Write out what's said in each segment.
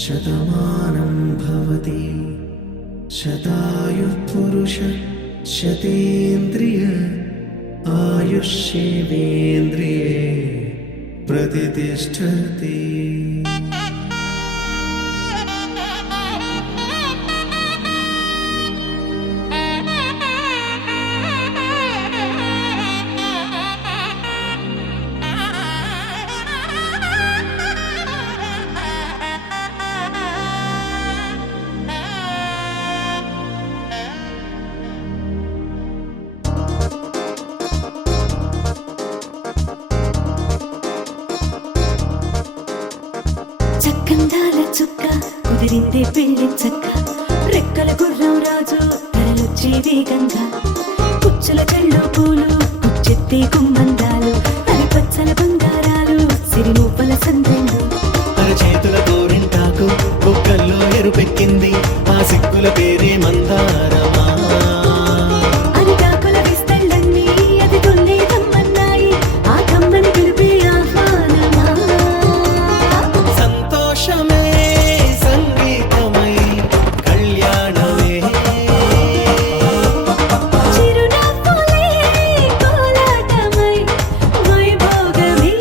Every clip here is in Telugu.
శతమానం భవతి శతాయుః పురుష శతేంద్రియ ఆయుష్యేవేంద్రియే ప్రతిష్టతి. చక్కందాల చుక్క కుదిరిందే పెళ్లి చక్క, రెక్కల గుర్రం రాజు తరలొచ్చే వేగంగా, పుచ్చుల కళ్ళు పూలు పుచ్చెత్తే గుమ్మందాలు, అరి పచ్చల బంగారాలు సిరి నువ్వుల సందెళ్ళు. అరచేతుల గోరింటాకు బొక్కల్లో ఎరుపెక్కింది, ఆ సిగ్గుల పేరే మందారమా. అరిటాకుల విస్తళ్ళన్నీ అది తొల్లే కమ్మన్నాయి, ఆ కమ్మని పిలిపే ఆహ్వానమా. సంతోషమే సంగీతమై కళ్యాణమే, చిరునవ్వులే కోలాటమై వైభోగమే.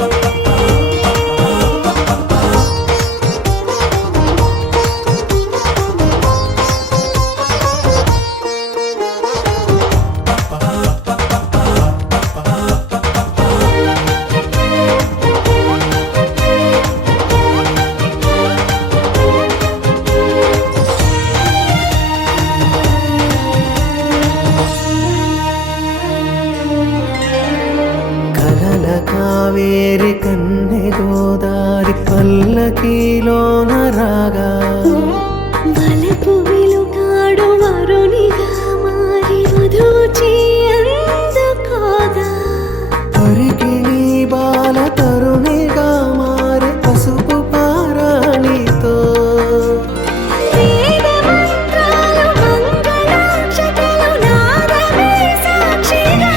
కలల కావేరి కన్నె గోదారి పల్లకీలోన రాగా, వలపు వెలుగాడు వరునిగా మారి వధూచి అందుకోగా, పరికిణి బాల తరుణిగా మారే పసుపు పారాణితో, వేద మంత్రాలు మంగళాక్షతలు నాదమే సాక్షిగా.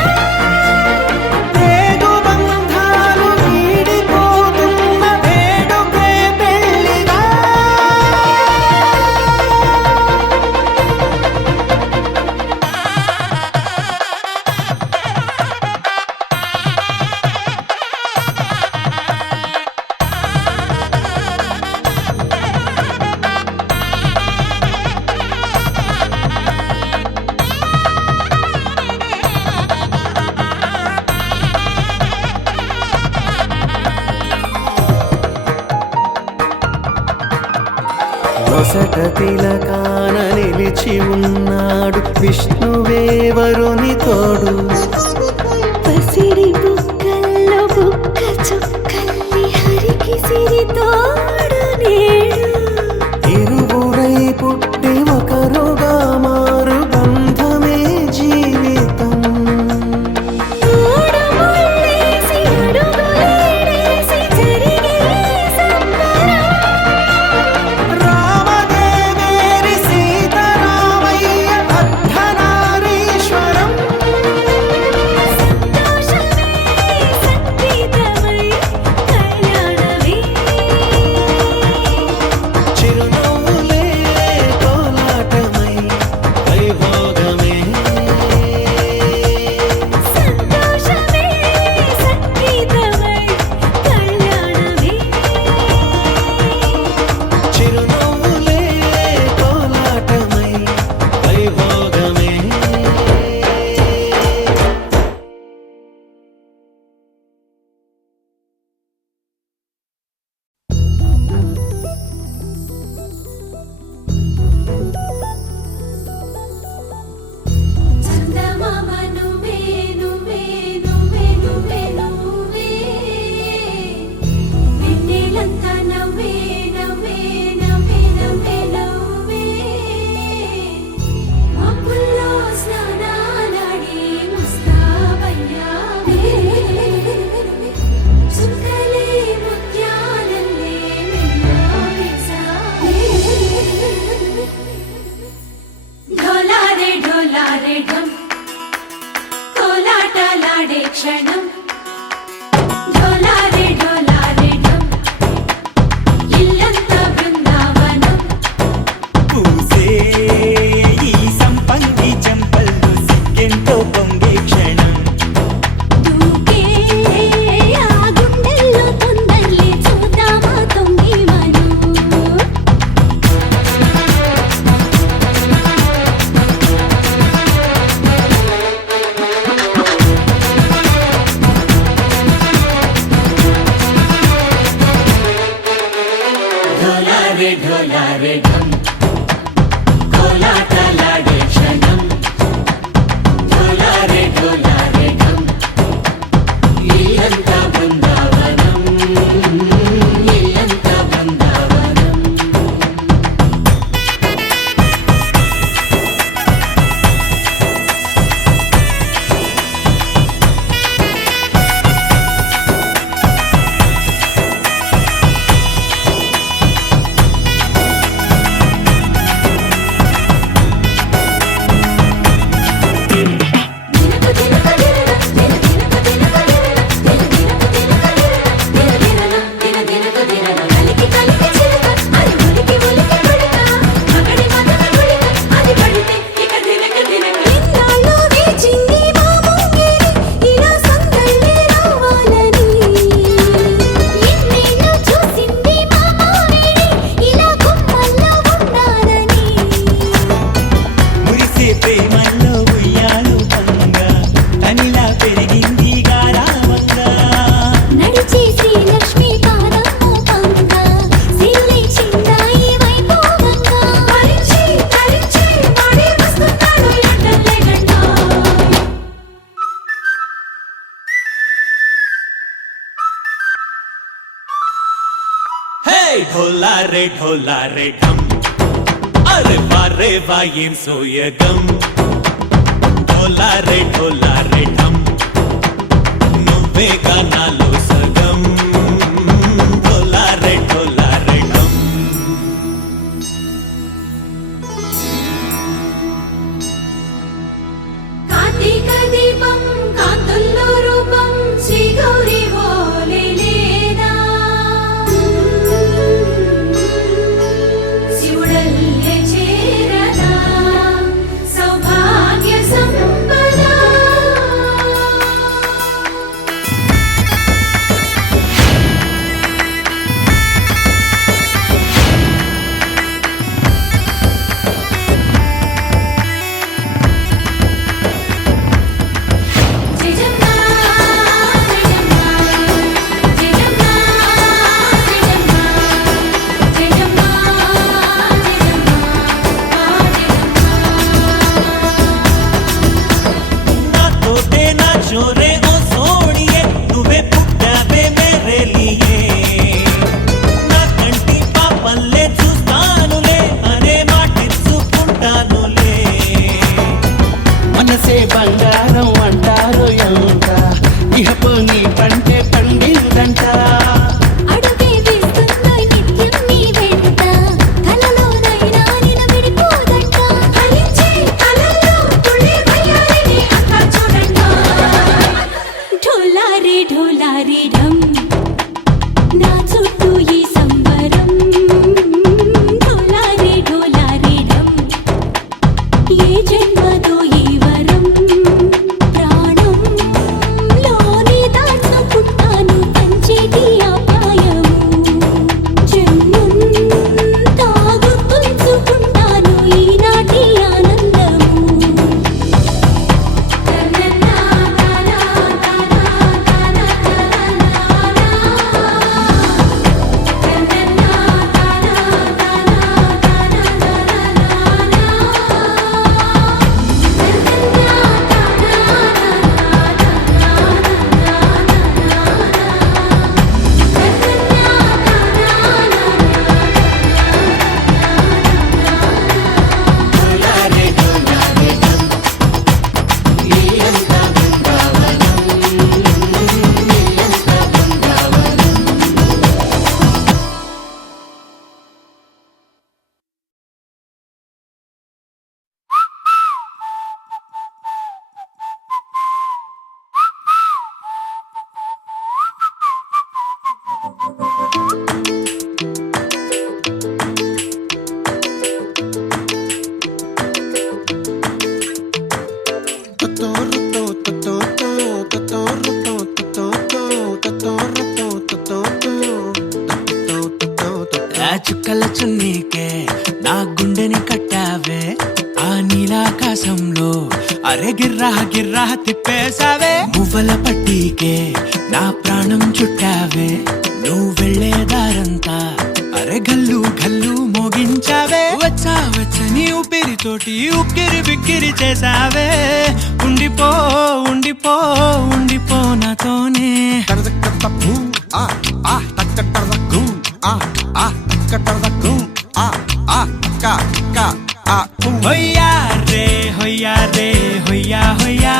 వేగు బంధాలు వీడిపోతున్న వేడుకే పెళ్లిగా. నొసట తిలకాన నిలిచి ఉన్నాడు విష్ణువే వరుని తోడు, పసిడి బుక్కల్లో బుక్క చుక్కల్లి హరికి సిరి తోడు నేడు. ఇరువురై పుట్టి ఒకరుగా మారు బంధమే జీవితం. మూడు ముళ్ళేసి అడుగులేసి జరిగే సంబరం. రామదేవేరి సీతారామయ్య అర్ధనారీశ్వరం. సంతోషమే సంగీతమై కళ్యాణమే. ढोलारे ढोलारे ढम కోలాటలాడే క్షణం ढोलारे ढोलारे ढम ఇల్లంతా బృందావనం ఇల్లంతా బృందావనం ढोलारे ढोलारे ढम अरे वारे वायें सोयगम ढोलारे ढोलारे ढम నువ్వే గానాలో సగం ढोलारे ढोलारे ढम కార్తీక దీపం కాంతుల్లో రూపం శ్రీ గౌరీ ఓలే లేదా శివుడల్లే చేరదా సౌభాగ్య సంపద छोरे ओ सोनिए నువ్వే పుట్టావే మేరే లియే నా కంటి పాపల్లే చూస్తానులే అనే మాటిచ్చుకుంటానులే మనసే బంగారం అంటారు ఎంత ఇహపు నీ పంటే పండిందంట అడుగే వేస్తున్నాయి నిత్యం నీ వెంట కలలోనైనా నిన్ను విడిపోదంట ఫలించే కలల్లో తుళ్ళి వయ్యారిని అంతా చూడంట ढोलारे ढोलारे ढम నా చుట్టూ ఈ సంబరం ढोलारे ढोलारे ढम ఏ జన్మదో ఈ వరం ప్రాణం లోని దాచుకుంటాను పంచేటి అపాయము జన్మం తాగుతుంచుకుంటాను ఈనాటి ఆనందము ढोलारे ढोलारे ढम ఇల్లంతా బృందావనం ఇల్లంతా బృందావనం ఆ చుక్కల చున్నీకే నా గుండెని కట్టావే ఆ నీలాకాశంలో అరే గిర్రా గిర్రా తిప్పేశావే మువ్వల పట్టీకే నా ప్రాణం చుట్టావే నువ్వు వెళ్ళే దారంతా అరే గల్లు గల్లు నాతోటి ఉక్కిరి బిక్కిరి చేసావే ఉండిపో ఉండిపో ఉండిపో నాతోనే హొయ్యా రే హొయ్యా రే హొయ్యా హొయ్యా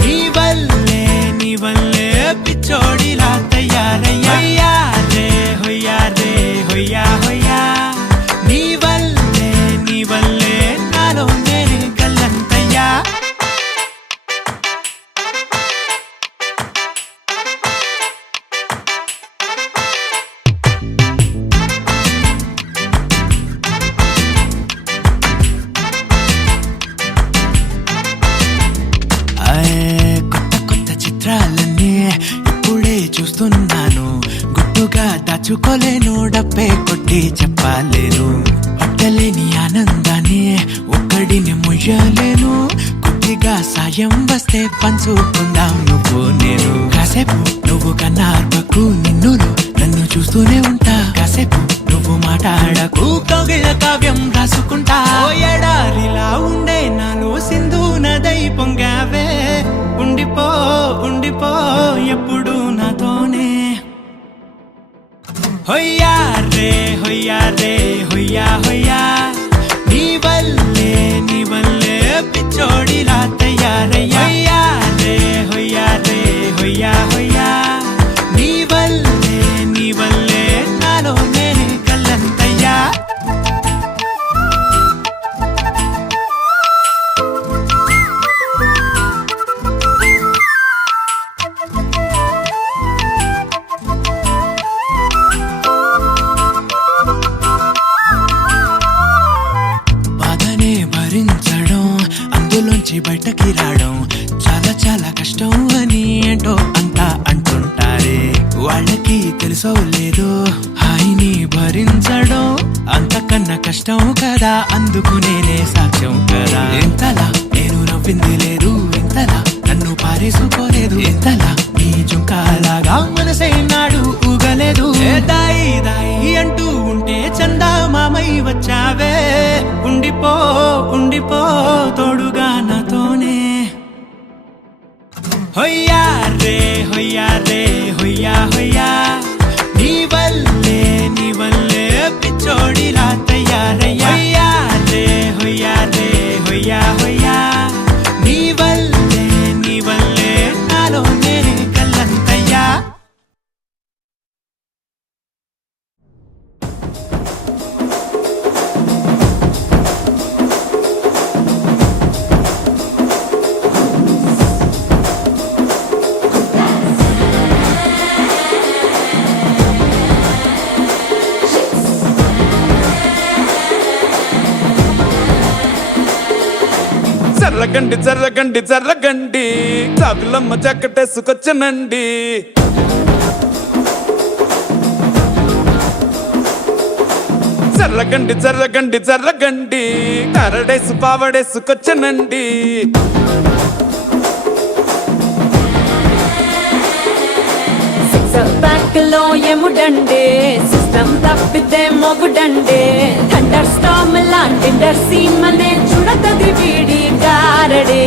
నీ వల్లే పిచ్చోడిలా తయారయ్యా హొయ్యా రే హొయ్యా హొయ్యా నీ వల్లే నాలో నేనే గల్లంతయ్యా కొత్త కొత్త చిత్రాలన్నీ ఇప్పుడే చూస్తున్నాను గుట్టుగా దాచుకోలేను డబ్బే కొట్టి చెప్పలేను పట్టలేని ఆనందాన్ని ఒక్కడిని ముయ్యలేను కొద్దిగా సాయం వస్తే పంచుకుందాం నువ్వు నేను కాసేపు నువ్వు కన్నార్పకు నిన్నులు నన్ను చూస్తూనే ఉంటా కాసేపు నువ్వు మాట్లాడకు కౌగిళ్ళ కావ్యం రాసుకుంటా ఎడారిలా ఉండే నాలో సింధు నదై పొంగావే ఉండిపో ఉండిపో ఎప్పుడు నాతోనే హొయ్యా రే హొయ్యా రే హొయ్యా హొయ్యా నీ వల్లే పిచ్చోడిలా తయారయ్యా హొయ్యా రే హొయ్యా హొయ్యా నీ వల్లే నాలో నేనే గల్లంతయ్యా బాధనే భరించడం అందులోంచి బయటకి రావడం చాలా చాలా కష్టం అని ఏంటో అంతా అంటుంటారే వాళ్ళకి తెలుసో లేదో హాయిని భరించడం అంతకన్నా కష్టం కదా అందుకు నేనే సాక్ష్యం కదా ఎంతలా నేను నవ్వింది లేదు ఎంతలా నన్ను పారేసుకోలేదు ఎంతలా నీ జుంకాలాగా మనసైనాడు ఊగలేదు దాయి దాయి అంటూ ఉంటే చందా మామై వచ్చావే ఉండిపో ఉండిపో తోడుగా నాతోనే హొయ్యా రే హొయ్యా రే హొయ్యా హొయ్యా నీ వల్లే పిచ్చోడిలా తయారయ్యా హొయ్యా రే హొయ్యా హొయ్యా నీ వల్లే నాలో నేనే గల్లంతయ్యా జర్రగండి జర్రగండి జర్రగండి చాకులమ్మ చక్కటేసుకొచ్చనండి జర్రగండి జర్రగండి జర్రగండి కరడేసు పావడేసుకొచ్చనండి బ్యాక్ లో ఎముడండే సిస్టమ్ తప్పితే మొగుడండే థండర్ స్టామ్ లాంటి సీమనే చూడతది వీడి గారడే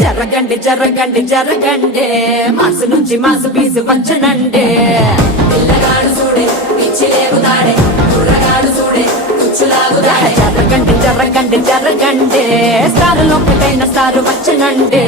జరగండి జరగండి జరగండే మాసు నుంచి మాసు పీసు వంచనండే పిల్లగాడు చూడే పిచ్చి లేగుతాడే కుర్రగాడు చూడే కుచ్చులాగుతాడే జరగండి జరగండి జరగండే స్టారు లోపటైన స్టారు వచ్చనండే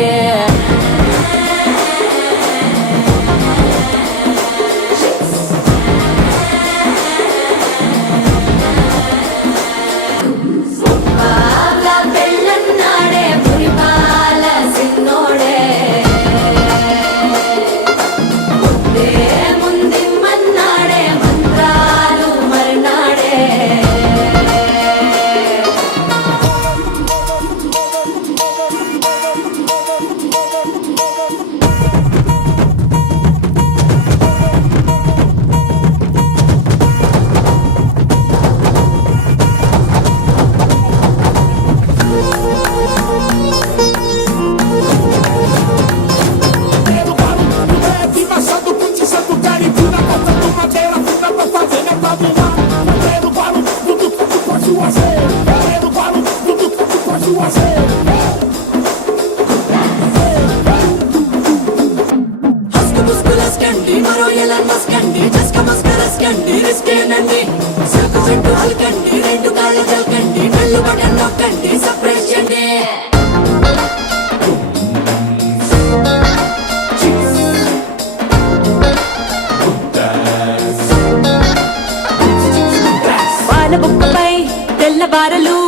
పాల బుక్కపై తెల్లవారలు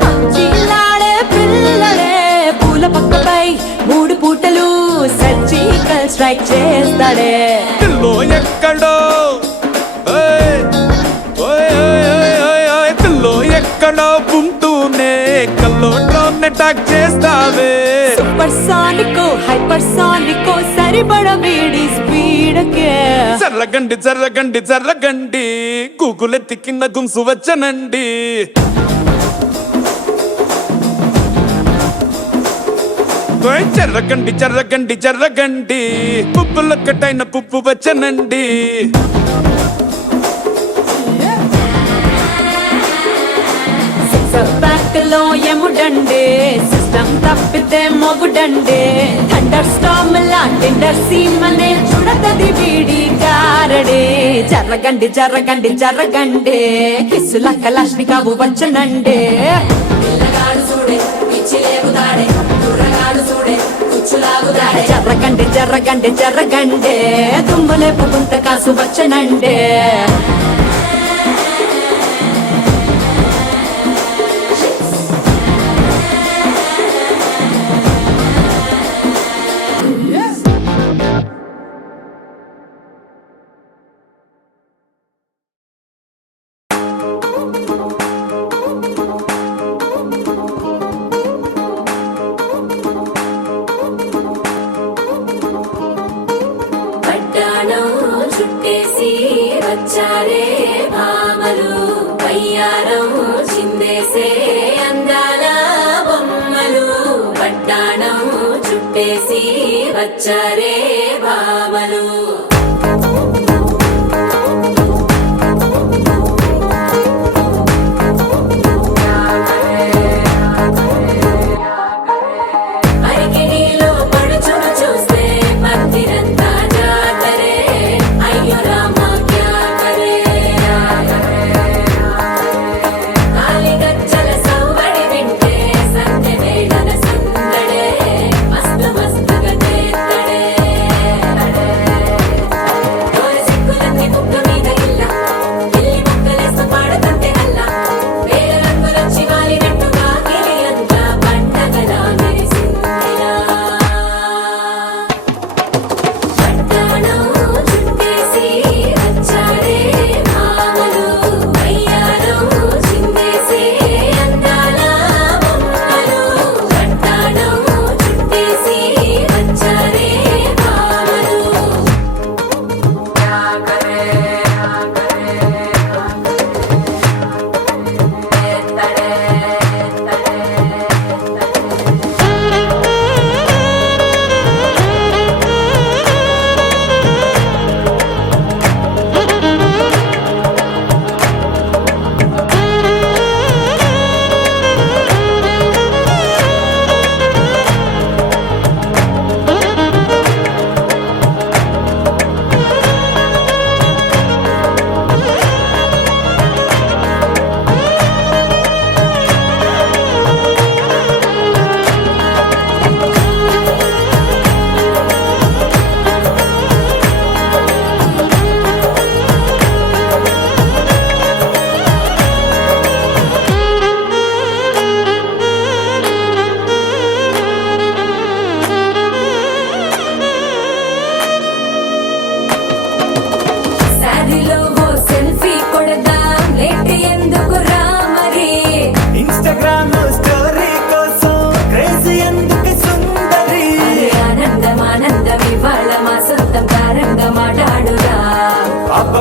పక్షిలాడే పిల్లడే పూల పక్కపై 3 పూటలు సర్జికల్ స్ట్రైక్ చేస్తాడే దిల్లో ఎక్కడో ఓయ్ ఓయ్ ఓయ్ ఓయ్ ఓయ్ దిల్లో ఎక్కడో ఉంటూనే కల్లోట్లోనే టాక్ చేస్తావే సూపర్ సానికో హైపర్ సానికో సరిపడ వీడి స్పీడ్కే చర్రగండి చర్రగండి చర్రగండి గూగులెత్తి కింద గుంసు వచ్చనండి ఓయ్ చర్రగండి చర్రగండి చర్రగండి పుప్పులొక్కటైన పుప్పు వచ్చనండి బ్యాక్లో ఎముడండే సిస్టమ్ తప్పితే మొగుడండే థండర్ స్టామ్ లాంటి సీమనే చూడతది వీడి గారడే జర్రగండి జర్రగండి జర్రగండే కిస్సుల కలాష్నికావు వచ్చనండే పిల్లగాడు చూడే పిచ్చి లేగుతాడే కుర్రగాడు చూడే కుచ్చులాగుతాడే జర్రగండి జర్రగండి జర్రగండే తుమ్ములేపు గుంత కాసు వచ్చనండే చుట్టేసి వచ్చారే భామలు పయ్యారం చిందేసే అందాల బొమ్మలు పట్టాణం చుట్టేసి వచ్చారే భామలు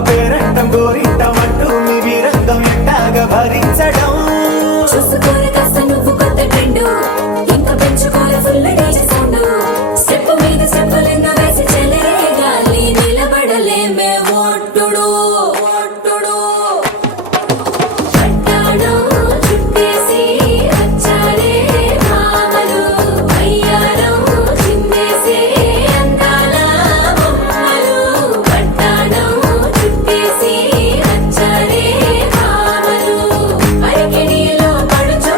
పేరంటం గోరింటం అంటూ మీ వీరంగం ఎట్టాగా భరించడం చూసుకోరు కాస్త నువ్వు కొత్త ట్రెండ్ ఇంకా పెంచుకోరు ఫుల్ డీజే సౌండ్ స్టెప్ మీద స్టెప్పులెన్నో వేసి చెలే గాలి నిలబడలేమే ఒట్టుడు ఒట్టుడు పట్టాణం చుట్టేసి వచ్చారే భామలు అయ్యారం చిందేసే అందాల బొమ్మలు పట్టాణం చుట్టేసి వచ్చారే భామలు పరికిణీలో పడుచు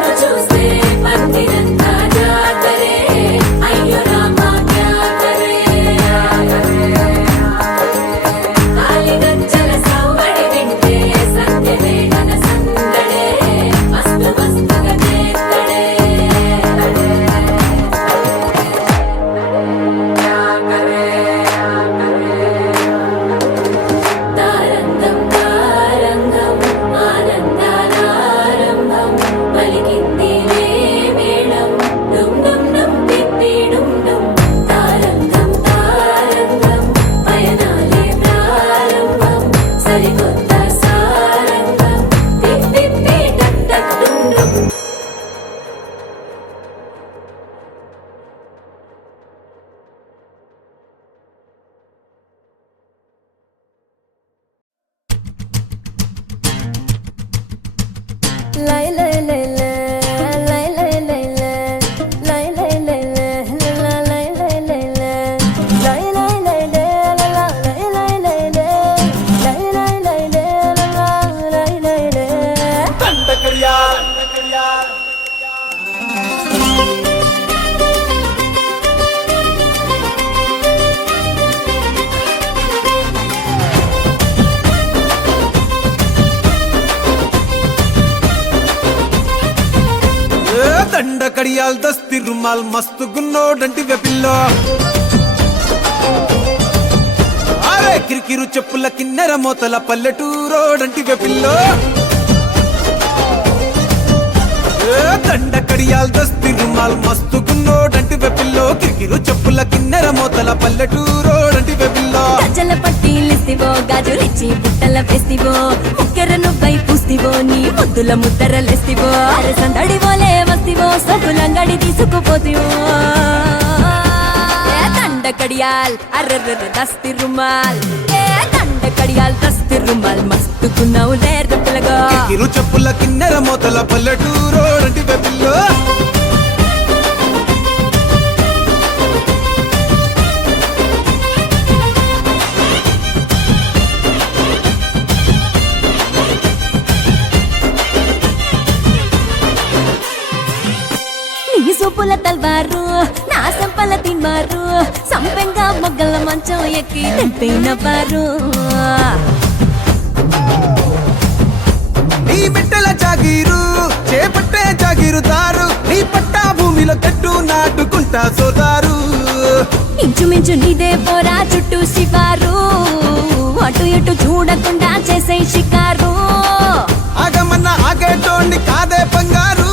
లై లై లై లై లై లై లై లై లై లై లై లై లై లై లై లై దండ కడియాల్ దస్తి రుమాల్ మస్తు గున్నోడంటివే పిల్లో అరే కిరికిరు చెప్పుల కిన్నెర మోతల పల్లెటూరోడంటివే పిల్లో దండ కడియాల్ దస్తి రుమాల్ మస్తు గున్నోడంటివే పిల్లో కిరికిరు చెప్పుల కిన్నెర మోతల పల్లెటూరోడంటివే పిల్లో గజ్జల పట్టీలిస్తివో గాజులిచ్చి బుట్టల వేస్తివో ముక్కెర నువ్వై పూస్తివో నీ ముద్దుల ముద్దరలేస్తివో అరే సందడి పోలే వస్తివో సబ్బులంగడి తీసుకుపోతివో దండ కడియాల్ అర్రర్ర దస్తి రుమాల్ దండ కడియాల్ దస్తి రుమాల్ మస్తుకున్నావు లేర పిల్లగా కిరికిరు చెప్పుల కిన్నెర మోతల పల్లెటూరోడంటివే పిల్లో సూపుల తల్వారు నా సంపల తిన్మారు సంపెంగా మొగ్గల మంచం ఎక్కి తెంపినవారు నీ బిడ్డల జాగీరు చేపట్టే జాగీరుదారు నీ పట్టా భూమిలో కట్టు నాటుకుంటా సోదారు ఇంచుమించు నీదే పోరా చుట్టూ శివారు అటు ఇటు చూడకుండా చేసే షికారు ఆగమన్న ఆగేటోండి కాదే బంగారు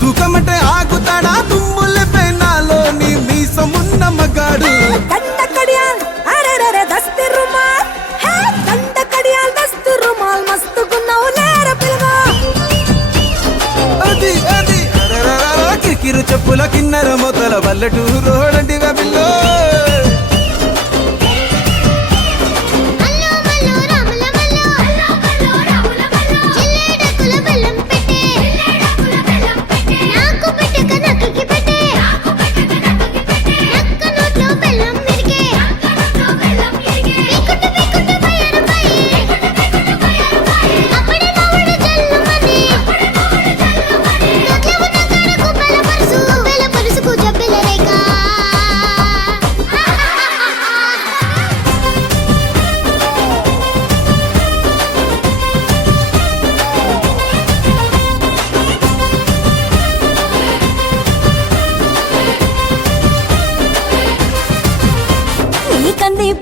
తూకమంటే ఆగుతాడా తుమ్ముల పెనాలో నీ మీసమున్న మగాడు దండ కడియాల్ అరెరెరె దస్తి రుమాల్ హే దండ కడియాల్ దస్తి రుమాల్ మస్తుకున్నావు లేర పిల్లగా అది అది అరరరర కిరికిరు చెప్పుల కిన్నెర మొదల పల్లెటూరోడంటివే పిల్లో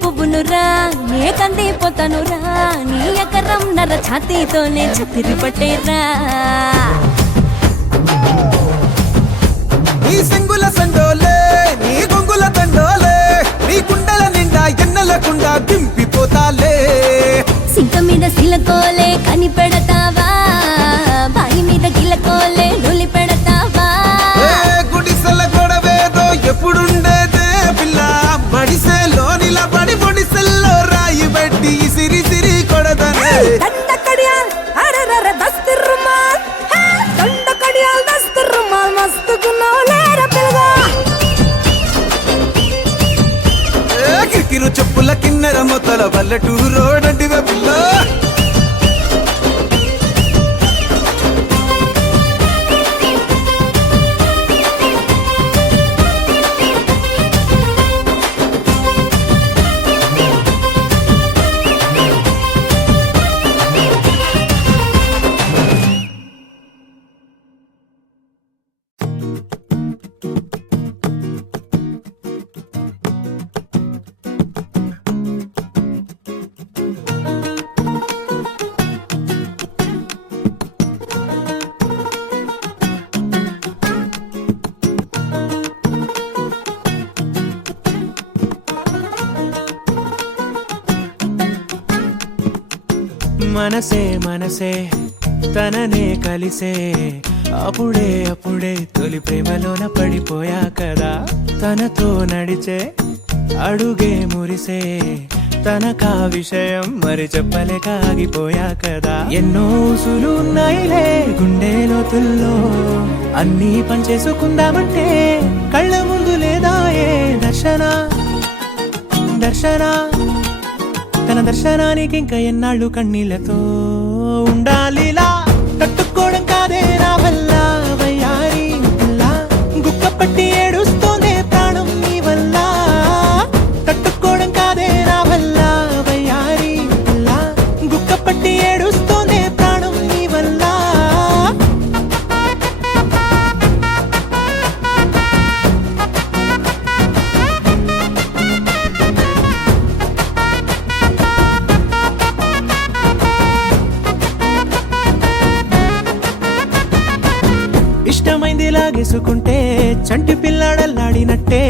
పువ్వునురా నే కంది పోతానురా నీ ఎకరం నర ఛాతీతోనే చతిరి పట్టేరా నీ సెంగుల సండోలే నీ గొంగుల తండోలే నీ కుండల నిండా ఎన్నెలకుండా దింపిపోతాలే సింక మీద సిలకోలే కని పెడతావా బాయి మీద గిలకోలే నులి పెడతావా గుడిసెల గొడవేదో ఎప్పుడుండేదే పిల్ల మడిసెలో నిలబడి పొడిసెల్లో రాయి పెట్టి సిరి సిరి కొడదనే దండ కడియాల్ అరెరెరె దస్తి రుమాల్ హే దండ కడియాల్ దస్తి రుమాల్ మస్తుకున్నావు లేర పిల్లగా కిరికిరు చెప్పుల కిన్నెర మొత్తల పల్లెటూరోడంటివే పిల్ల మనసే మనసే తననే కలిసే అప్పుడే అప్పుడే తొలి ప్రేమలోన పడిపోయా కదా తనతో నడిచే అడుగే మురిసే తనకా విషయం మరి చెప్పలేక ఆగిపోయా కదా ఎన్నో ఊసులున్నాయిలే లోతుల్లో అన్నీ పనిచేసుకుందామంటే కళ్ళ ముందు లేదా ఏ దర్శన తన దర్శనానికి ఇంకా ఎన్నాళ్ళు కన్నీళ్లతో ఉండాలిలా తట్టుకోవడం కాదే నా వల్ల వయ్యారి పిల్ల గుక్క పట్టి ఏడుస్తోందే ప్రాణం నీ వల్ల తట్టుకోవడం కాదే నా వల్ల వయ్యారి పిల్ల గుక్క పట్టి ఏడుస్తోందే ప్రాణం నీ వల్ల ఇష్టమైంది లాగేసుకుంటే చంటి పిల్లాడల్లాడినట్టే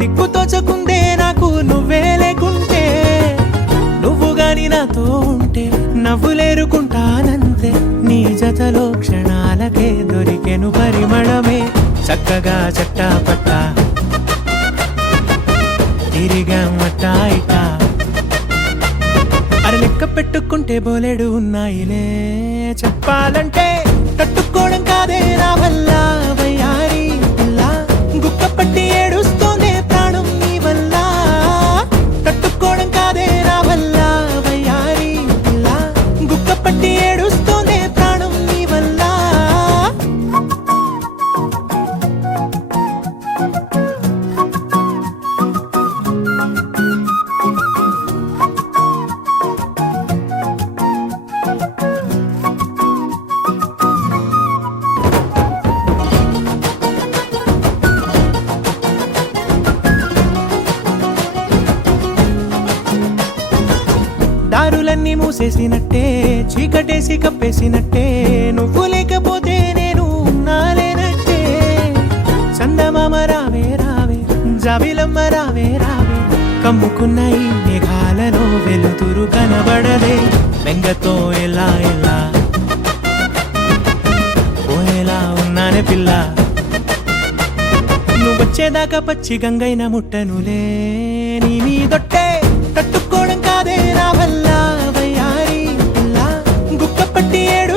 దిక్కు తోచకుందే నాకు నువ్వే లేకుంటే నువ్వు గాని నాతో ఉంటే నవ్వులేరుకుంటానంతే నీ జతలో క్షణాలకే దొరికెను పరిమళమే చక్కగా చట్టాపట్ట తిరిగా మట్టా ఇట్టా అర లెక్క పెట్టుకుంటే బోలెడు ఉన్నాయిలే చెప్పాలంటే తట్టుకోవడం కాదే నా వల్ల వయ్యారి పిల్ల గుక్క పట్టి ఏడుస్తోందే ప్రాణం నీ వల్ల తట్టుకోవడం కాదే నా వల్ల వయ్యారి పిల్ల గుక్క పట్టి ఏడుస్తోందే ప్రాణం నీ వల్ల దారులన్నీ మూసేసినట్టే చీకటేసి కప్పేసినట్టే నువ్వు లేకపోతే నేను ఉన్నాలేనట్టే చందమామ రావే రావే జాబిలమ్మ రావే రావే కమ్ముకున్న ఈ మేఘాలలో వెలుతురు కనబడదే బెంగతో ఎలా ఎలా ఓలా ఉన్నానే పిల్ల నువ్వొచ్చేదాకా పచ్చి గంగైన ముట్టనులే నీ మీదొట్టే తట్టుకోవడం కాదే నా వల్ల వయ్యారి పిల్ల గుక్క పట్టి ఏడు